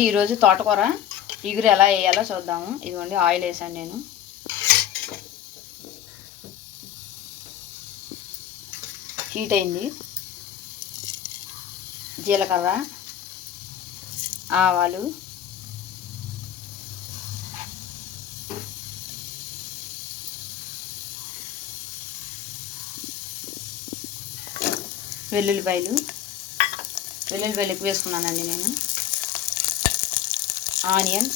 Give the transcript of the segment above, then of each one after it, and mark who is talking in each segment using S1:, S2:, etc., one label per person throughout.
S1: ఈరోజు తోటకూర ఇగురు ఎలా వేయాలో చూద్దాము. ఇదిగోండి ఆయిల్ వేసాను నేను. హీట్ అయింది. జీలకర్ర ఆవాలు వెల్లుల్లిపాయలు. వెల్లుల్లిపాయలు ఎక్కువ వేసుకున్నానండి నేను. ఆనియన్.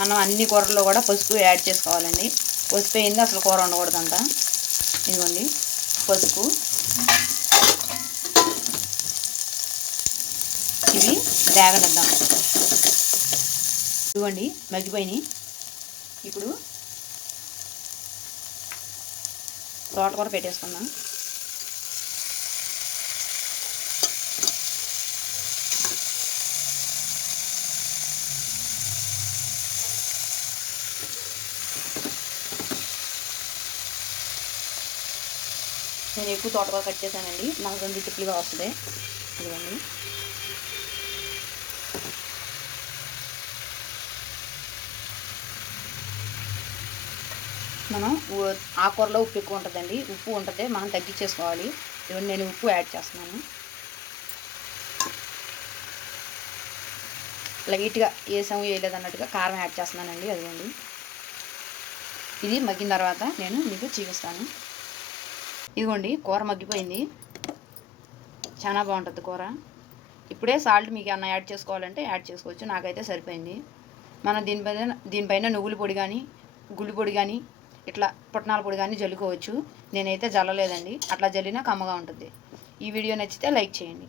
S1: మనం అన్ని కూరల్లో కూడా పసుపు యాడ్ చేసుకోవాలండి. పసుపు అయింది అసలు కూర ఉండకూడదంట ఇదిగోండి పసుపు. ఇవి వేగనిద్దాం ఇదిగోండి మగ్గిపోయినాయి. ఇప్పుడు తోటకూర పెట్టేసుకుందాం. నేను ఎక్కువ తోటకూర కట్ చేశానండి. నాకు రెండు టిప్లుగా వస్తుంది. ఇదిగోండి. మనం ఆకూరలో ఉప్పు ఎక్కువ ఉంటుందండి. ఉప్పు ఉంటుంది మనం తగ్గించేసుకోవాలి. ఇవన్నీ నేను ఉప్పు యాడ్ చేస్తున్నాను. లైట్గా వేసాము వేయలేదు అన్నట్టుగా కారం యాడ్ చేస్తున్నానండి. అదిగోండి. ఇది మగ్గిన తర్వాత నేను మీకు చూపిస్తాను. ఇదిగోండి కూర మగ్గిపోయింది. చాలా బాగుంటుంది కూర. ఇప్పుడే సాల్ట్ మీకు ఏమన్నా యాడ్ చేసుకోవాలంటే యాడ్ చేసుకోవచ్చు. నాకైతే సరిపోయింది. మనం దీనిపైన దీనిపైన నువ్వుల పొడి కానీ గుళ్ళు పొడి కానీ ఇట్లా పుట్నాల పొడి కానీ జల్లుకోవచ్చు. నేనైతే జల్లలేదండి. అట్లా జల్లినా కమ్మగా ఉంటుంది. ఈ వీడియో నచ్చితే లైక్ చేయండి.